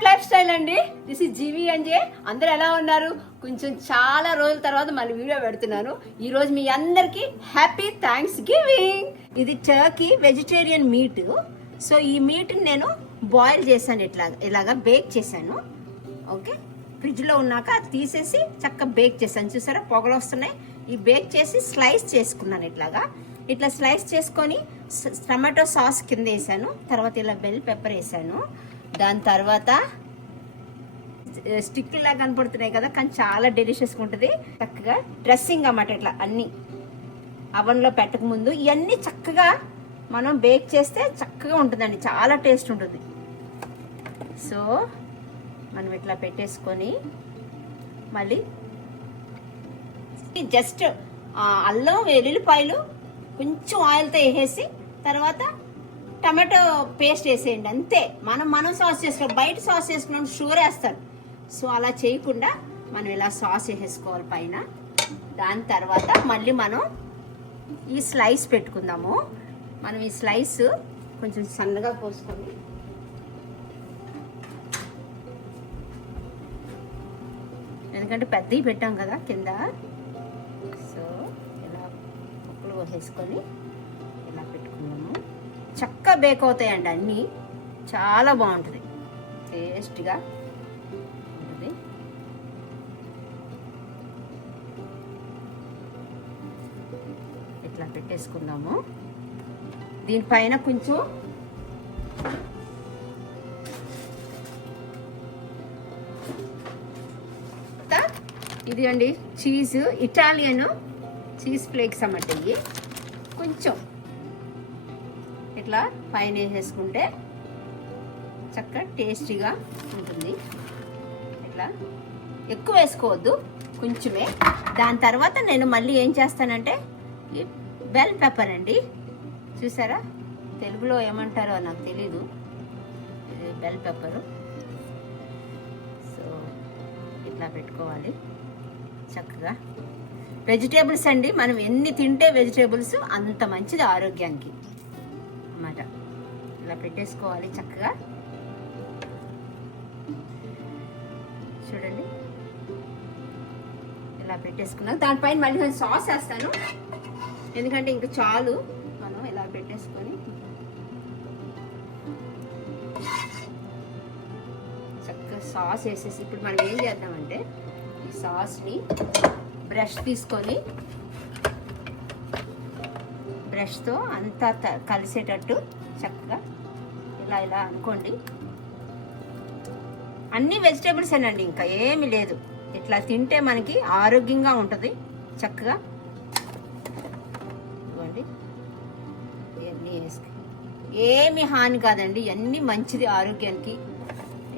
Back lifestyle అండి. This is జీవి అంజే అందరు ఎలా ఉన్నారు? కొంచెం చాలా రోజుల తర్వాత మళ్ళీ వీడియో పెడుతున్నాను. ఈ రోజు మీ అందరికి హ్యాపీ థ్యాంక్స్ గివింగ్ ఇది టర్కీ వెజిటేరియన్ మీట్ సో ఈ మీట్ నేను బాయిల్ చేశాను ఇట్లా ఇలాగా బేక్ చేశాను. ఓకే ఫ్రిడ్జ్లో ఉన్నాక అది తీసేసి చక్కగా బేక్ చేశాను. చూసారా? పొగలు వస్తున్నాయి. ఈ బేక్ చేసి స్లైస్ చేసుకున్నాను ఇట్లాగా. ఇట్లా స్లైస్ చేసుకొని టమాటో సాస్ కింద వేసాను. తర్వాత ఇలా బెల్ పెప్పర్ వేసాను. దాని తర్వాత స్టిక్ లాగా కనపడుతున్నాయి కదా కానీ చాలా డెలిషియస్గా ఉంటుంది. చక్కగా డ్రెస్సింగ్ అన్నమాట ఇట్లా అన్ని. అవన్లో పెట్టక ముందు ఇవన్నీ చక్కగా మనం బేక్ చేస్తే చక్కగా ఉంటుందండి. చాలా టేస్ట్ ఉంటుంది. సో మనం ఇట్లా పెట్టేసుకొని మళ్ళీ జస్ట్ అల్లం వెల్లుల్లిపాయలు కొంచెం ఆయిల్తో వేసేసి తర్వాత టమాటో పేస్ట్ వేసేయండి అంతే. మనం మనం సాస్ చేసుకోవాలి బయట సాస్ చేసుకున్నాం షూర్ వేస్తారు. సో అలా చేయకుండా మనం ఇలా సాస్ వేసేసుకోవాలి పైన. దాని తర్వాత మళ్ళీ మనం ఈ స్లైస్ పెట్టుకుందాము. మనం ఈ స్లైస్ కొంచెం సన్నగా పోసుకొని ఎందుకంటే పెద్దవి పెట్టాం కదా కింద. సో ఇలా ముక్కలు వేసుకొని ఇలా పెట్టుకున్నాము చక్కగా బేక్ అవుతాయండి అన్నీ. చాలా బాగుంటుంది. టేస్ట్గా ఉంటుంది. ఇట్లా పెట్టేసుకుందాము. దీనిపైన కొంచెం ఇది అండి చీజ్ ఇటాలియన్ చీజ్ ఫ్లేక్స్ అన్నమాట ఇవి. కొంచెం ఇట్లా పైన వేసేసుకుంటే చక్కగా టేస్టీగా ఉంటుంది. ఇట్లా ఎక్కువ వేసుకోవద్దు కొంచెమే. దాని తర్వాత నేను మళ్ళీ ఏం చేస్తానంటే బెల్ పెప్పర్ అండి. చూసారా? తెలుగులో ఏమంటారో నాకు తెలీదు. ఇది బెల్ పెప్పరు. సో ఇట్లా పెట్టుకోవాలి. చక్కగా. వెజిటేబుల్స్ అండి మనం ఎన్ని తింటే వెజిటేబుల్స్ అంత మంచిది ఆరోగ్యానికి. ఇలా పెట్టేసుకోవాలి చక్కగా. చూడండి. ఇలా పెట్టేసుకున్నాం దానిపైన మళ్ళీ నేను సాస్ వేస్తాను. ఎందుకంటే ఇంకా చాలు. మనం ఇలా పెట్టేసుకొని చక్కగా సాస్ వేసేసి ఇప్పుడు మనం ఏం చేద్దామంటే ఈ సాస్ని బ్రష్ తీసుకొని బ్రష్తో అంతా త- కలిసేటట్టు చక్కగా ఇలా ఇలా అనుకోండి. అన్ని వెజిటేబుల్స్ ఏనండి ఇంకా ఏమి లేదు. ఇట్లా తింటే మనకి ఆరోగ్యంగా ఉంటుంది చక్కగా. ఇవ్వండి ఇవన్నీ వేసుకు ఏమి హాని కాదండి ఇవన్నీ మంచిది ఆరోగ్యానికి.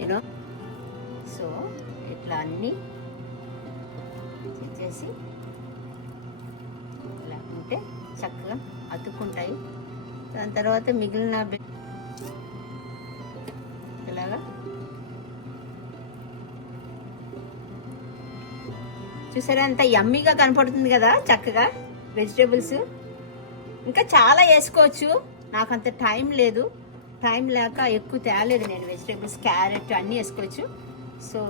యూనో సో ఇట్లా అన్నీ చేసి ఇలా ఉంటే చక్కగా అతుక్కుంటాయి. దాని తర్వాత మిగిలిన చూసారా? అంత యమ్మీగా కనపడుతుంది కదా చక్కగా. వెజిటేబుల్స్ ఇంకా చాలా వేసుకోవచ్చు. నాకు అంత టైం లేదు. టైం లేక ఎక్కువ తేలేదు నేను వెజిటేబుల్స్ క్యారెట్ అన్నీ వేసుకోవచ్చు. సో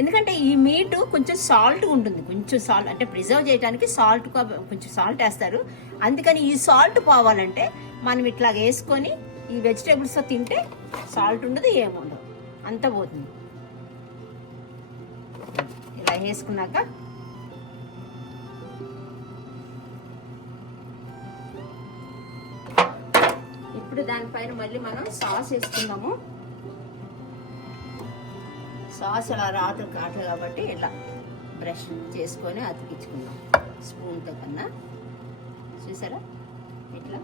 ఎందుకంటే ఈ మీట్ కొంచెం సాల్ట్ ఉంటుంది. కొంచెం సాల్ట్ అంటే ప్రిజర్వ్ చేయడానికి సాల్ట్ కొంచెం సాల్ట్ వేస్తారు. అందుకని ఈ సాల్ట్ పోవాలంటే మనం ఇట్లా వేసుకొని ఈ వెజిటేబుల్స్తో తింటే సాల్ట్ ఉండదు ఏముండదు అంత పోతుంది. ఇలా వేసుకున్నాక ఇప్పుడు దానిపైన మళ్ళీ మనం సాస్ వేసుకుందాము. సాస్ అలా రాత్రి కాటలు కాబట్టి ఇలా బ్రష్ చేసుకొని అతికించుకుందాం. స్పూన్తో కన్నా. చూసారా? ఇట్లా.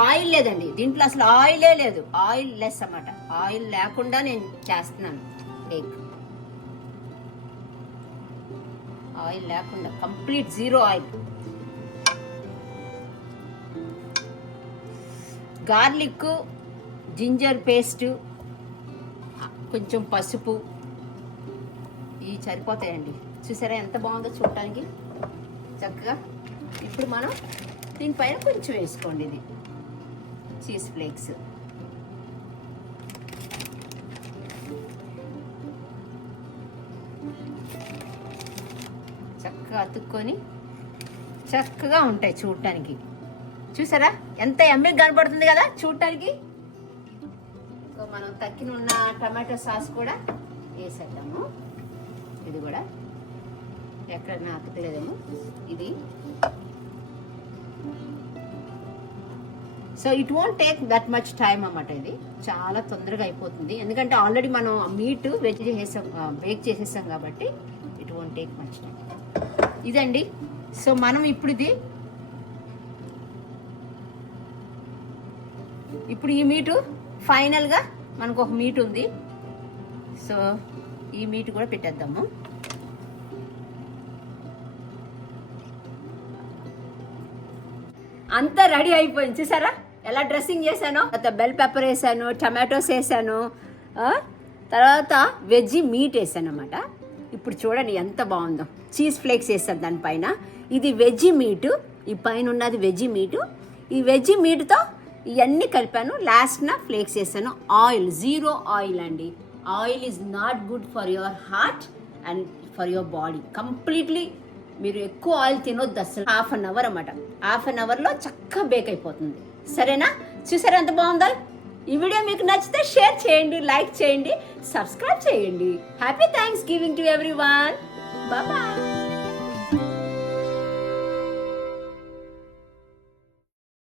ఆయిల్ లేదండి. దీంట్లో అసలు ఆయిలే లేదు. ఆయిల్ లెస్ అన్నమాట. ఆయిల్ లేకుండా నేను చేస్తున్నాను కేక్ ఆయిల్ లేకుండా complete zero oil. Garlic ginger paste కొంచెం పసుపు ఇవి సరిపోతాయండి. చూసారా ఎంత బాగుందో చూడటానికి? చక్కగా. ఇప్పుడు మనం దీనిపైన కొంచెం వేసుకోండి ఇది. Cheese flakes. చక్కగా అతుక్కొని చక్కగా ఉంటాయి చూడటానికి. చూసారా? ఎంత ఎమ్మె కనపడుతుంది కదా చూడటానికి ఇంకో మనం తక్కిన ఉన్న టమాటో సాస్ కూడా వేసేద్దాము. ఇది కూడా ఎక్కడ అతుకలేదేమో. ఇది. So it won't take that much time అన్నమాట ఇది. చాలా తొందరగా అయిపోతుంది. ఎందుకంటే ఆల్రెడీ మనం మీట్ వెజ్ చేసేసాం బేక్ చేసేసాం కాబట్టి it won't take much time ఇదండి. సో మనం ఇప్పుడు ఇది ఇప్పుడు ఈ మీటు ఫైనల్గా మనకు ఒక మీట్ ఉంది. సో ఈ మీట్ కూడా పెట్టేద్దాము. అంతా రెడీ అయిపోయింది. చూసారా? ఎలా డ్రెస్సింగ్ చేశాను? తర్వాత బెల్ పెప్పర్ వేసాను టమాటోస్ వేసాను తర్వాత వెజ్ మీట్ వేసాను అనమాట ఇప్పుడు చూడండి ఎంత బాగుందో. చీజ్ ఫ్లేక్స్ వేసాను దానిపైన. ఇది వెజ్ మీటు ఈ పైన ఉన్నది వెజ్ మీటు ఈ వెజ్ మీటుతో ఇవన్నీ కలిపాను. లాస్ట్న ఫ్లేక్స్ వేసాను ఆయిల్ జీరో ఆయిల్ అండి. Oil is not good for your heart and for your body completely మీరు ఎక్కువ ఆయిల్ తినొద్దు అసలు. హాఫ్ అన్ అవర్ అన్నమాట. హాఫ్ అన్ అవర్లో చక్కగా బేక్ అయిపోతుంది. సరేనా? చూసారా ఎంత బాగుందా? ఈ వీడియో మీకు నచ్చితే షేర్ చేయండి లైక్ చేయండి సబ్స్క్రైబ్ చేయండి. Happy Thanksgiving to everyone bye